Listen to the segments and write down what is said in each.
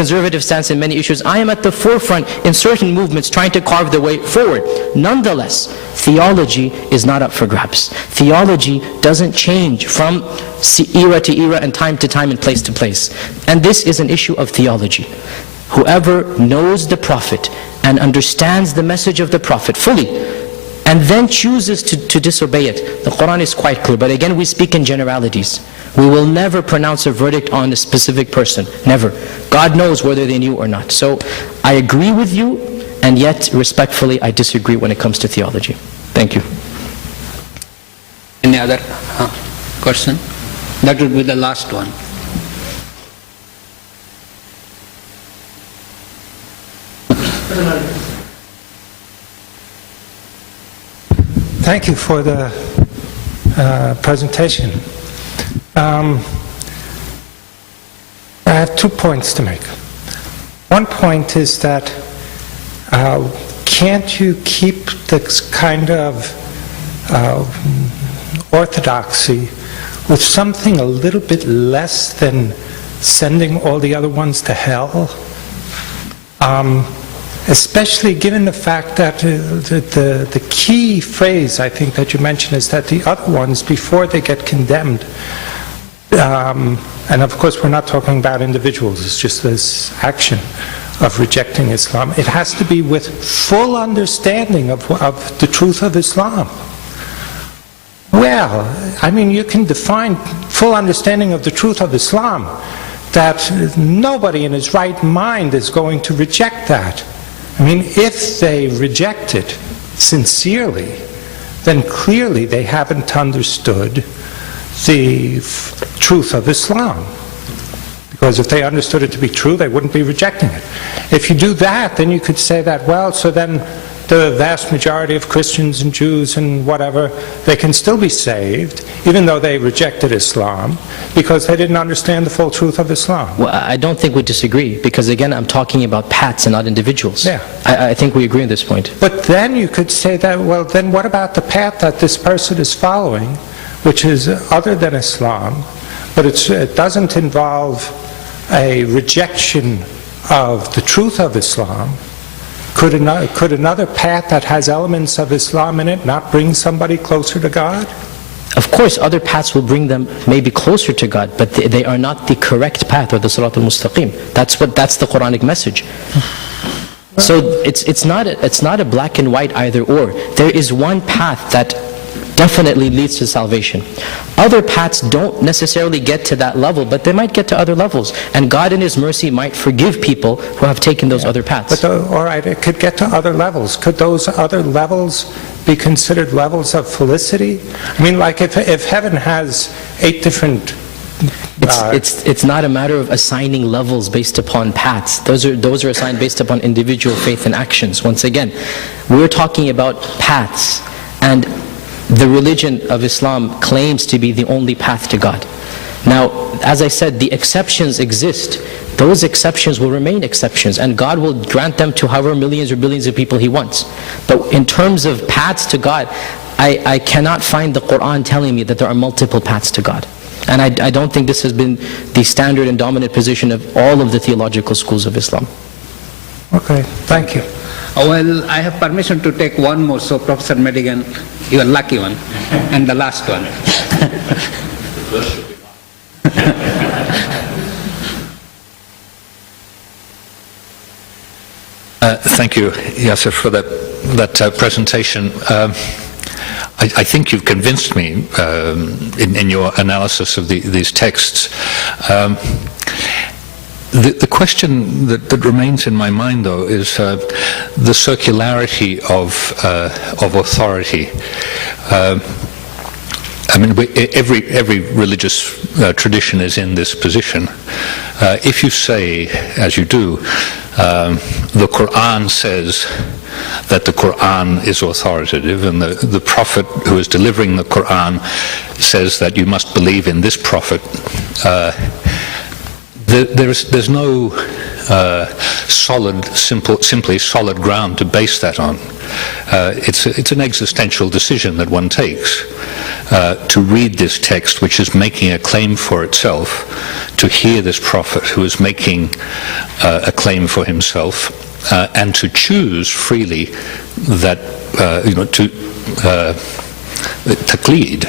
conservative stance in many issues. I am at the forefront in certain movements trying to carve the way forward. Nonetheless, theology is not up for grabs. Theology doesn't change from era to era and time to time and place to place. And this is an issue of theology. Whoever knows the Prophet and understands the message of the Prophet fully, and then chooses to disobey it, the Quran is quite clear. But again, we speak in generalities. We will never pronounce a verdict on a specific person. Never. God knows whether they knew or not. So I agree with you, and yet respectfully I disagree when it comes to theology. Thank you. Any other question? That would be the last one. Thank you for the presentation. I have 2 points to make. One point is that can't you keep this kind of orthodoxy with something a little bit less than sending all the other ones to hell? Especially given the fact that the key phrase I think that you mentioned is that the other ones, before they get condemned, and of course we're not talking about individuals, it's just this action of rejecting Islam. It has to be with full understanding of the truth of Islam. Well, I mean, you can define full understanding of the truth of Islam, that nobody in his right mind is going to reject that. I mean, if they reject it sincerely, then clearly they haven't understood the truth of Islam. Because if they understood it to be true, they wouldn't be rejecting it. If you do that, then you could say that, well, so then the vast majority of Christians and Jews and whatever, they can still be saved, even though they rejected Islam, because they didn't understand the full truth of Islam. Well, I don't think we disagree, because again, I'm talking about paths and not individuals. Yeah. I think we agree on this point. But then you could say that, well, then what about the path that this person is following, which is other than Islam, but it doesn't involve a rejection of the truth of Islam? Could another path that has elements of Islam in it not bring somebody closer to God? Of course, other paths will bring them maybe closer to God, but they are not the correct path, or the Sirat al-Mustaqim. That's the Quranic message. So it's not a black and white either or. There is one path that definitely leads to salvation. Other paths don't necessarily get to that level, but they might get to other levels. And God in His mercy might forgive people who have taken those other paths. But all right, it could get to other levels. Could those other levels be considered levels of felicity? I mean, like if heaven has 8 different... It's not a matter of assigning levels based upon paths. Those are assigned based upon individual faith and actions. Once again, we're talking about paths, and the religion of Islam claims to be the only path to God. Now, as I said, the exceptions exist. Those exceptions will remain exceptions, and God will grant them to however millions or billions of people He wants. But in terms of paths to God, I cannot find the Quran telling me that there are multiple paths to God. And I don't think this has been the standard and dominant position of all of the theological schools of Islam. Okay, thank you. Well, I have permission to take one more, so Professor Madigan, you are lucky one, and the last one. Thank you, Yasir, for that presentation. I think you've convinced me in your analysis of these texts. The question that remains in my mind, though, is the circularity of authority. I mean, every religious tradition is in this position. If you say, as you do, the Quran says that the Quran is authoritative, and the Prophet who is delivering the Quran says that you must believe in this Prophet, there's no simply solid ground to base that on. It's an existential decision that one takes to read this text, which is making a claim for itself, to hear this prophet who is making a claim for himself, and to choose freely that, to taqleed,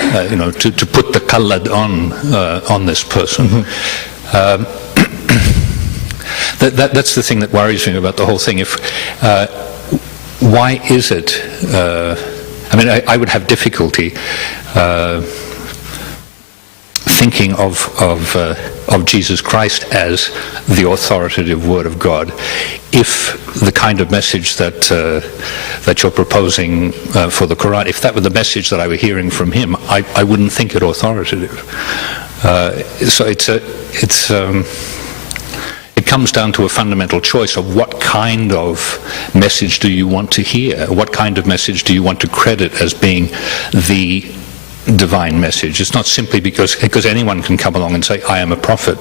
to put the qallad on this person. That's the thing that worries me about the whole thing. Why is it? I would have difficulty thinking of Jesus Christ as the authoritative Word of God, if the kind of message that you're proposing for the Quran, if that were the message that I were hearing from him, I wouldn't think it authoritative. So it comes down to a fundamental choice of what kind of message do you want to hear? What kind of message do you want to credit as being the divine message? It's not simply because anyone can come along and say, I am a prophet.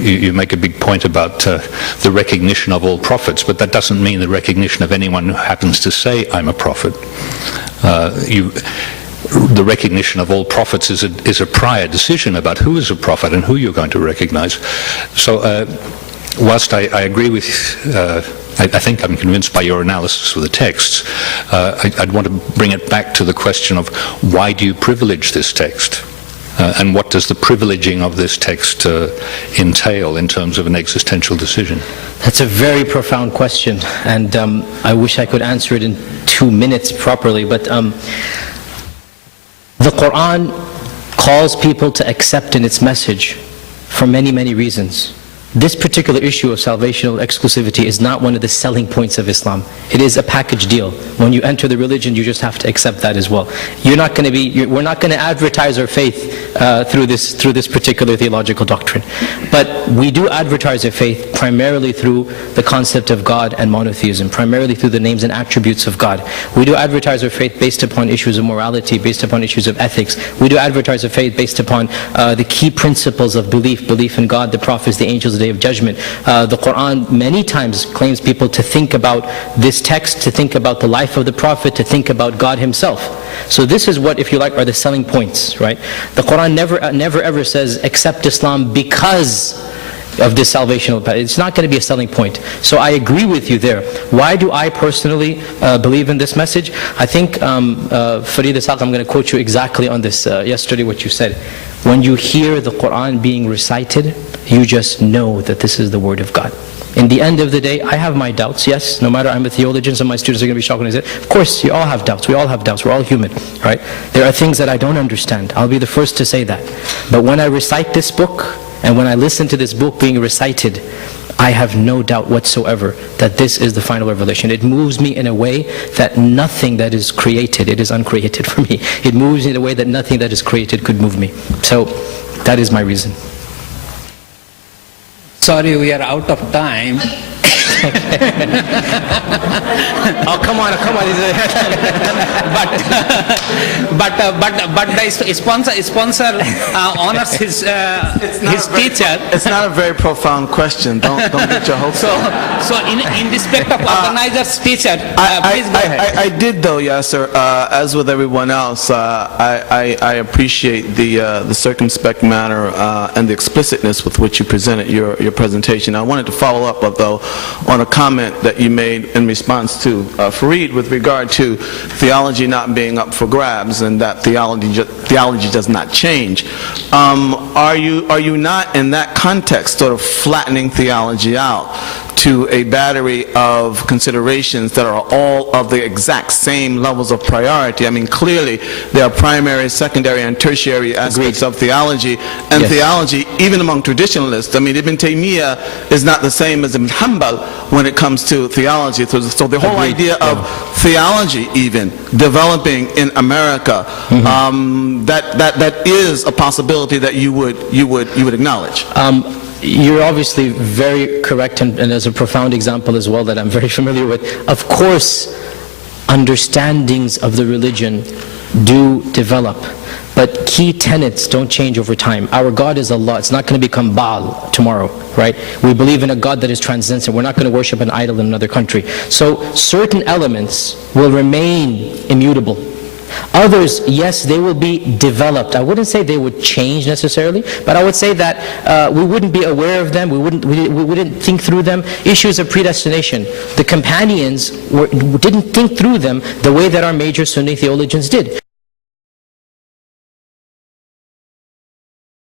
You make a big point about the recognition of all prophets, but that doesn't mean the recognition of anyone who happens to say, I'm a prophet. The recognition of all prophets is a prior decision about who is a prophet and who you're going to recognize. So whilst I agree with, I think I'm convinced by your analysis of the texts, I'd want to bring it back to the question of why do you privilege this text? And what does the privileging of this text entail in terms of an existential decision? That's a very profound question, and I wish I could answer it in 2 minutes properly, but the Quran calls people to accept in its message for many, many reasons. This particular issue of salvational exclusivity is not one of the selling points of Islam. It is a package deal. When you enter the religion, you just have to accept that as well. We're not going to advertise our faith through this particular theological doctrine. But we do advertise our faith primarily through the concept of God and monotheism, primarily through the names and attributes of God. We do advertise our faith based upon issues of morality, based upon issues of ethics. We do advertise our faith based upon the key principles of belief in God, the prophets, the angels, the Day of Judgment. The Quran many times claims people to think about this text, to think about the life of the Prophet, to think about God Himself. So this is what, if you like, are the selling points, right? The Quran never ever says accept Islam because of this salvational path. It's not going to be a selling point. So I agree with you there. Why do I personally believe in this message? I think, Farid Ishaq, I'm going to quote you exactly on this yesterday, what you said. When you hear the Quran being recited, you just know that this is the Word of God. In the end of the day, I have my doubts, yes. No matter I'm a theologian, some of my students are going to be shocked when I say, of course, you all have doubts. We all have doubts. We're all human, right? There are things that I don't understand. I'll be the first to say that. But when I recite this book, and when I listen to this book being recited, I have no doubt whatsoever that this is the final revelation. It moves me in a way that nothing that is created, it is uncreated for me. It moves me in a way that nothing that is created could move me. So that is my reason. Sorry, we are out of time. Oh, come on. but the sponsor honors his teacher. It's not a very profound question. Don't get your hopes up. So in respect of organizer's teacher, please go ahead. I did though, Yasir. As with everyone else, I appreciate the circumspect manner and the explicitness with which you presented your presentation. I wanted to follow up though on a comment that you made in response to Farid with regard to theology not being up for grabs and that theology does not change. Are you not in that context sort of flattening theology out to a battery of considerations that are all of the exact same levels of priority? I mean, clearly there are primary, secondary, and tertiary aspects of theology, and yes, theology, even among traditionalists. I mean, Ibn Taymiyyah is not the same as Ibn Hanbal when it comes to theology. So the whole idea of theology even developing in America, that is a possibility that you would acknowledge. You're obviously very correct, and there's a profound example as well that I'm very familiar with. Of course, understandings of the religion do develop, but key tenets don't change over time. Our God is Allah. It's not going to become Baal tomorrow, right? We believe in a God that is transcendent. We're not going to worship an idol in another country. So certain elements will remain immutable. Others, yes, they will be developed. I wouldn't say they would change necessarily, but I would say that we wouldn't be aware of them, we wouldn't think through them. Issues of predestination, the companions didn't think through them the way that our major Sunni theologians did.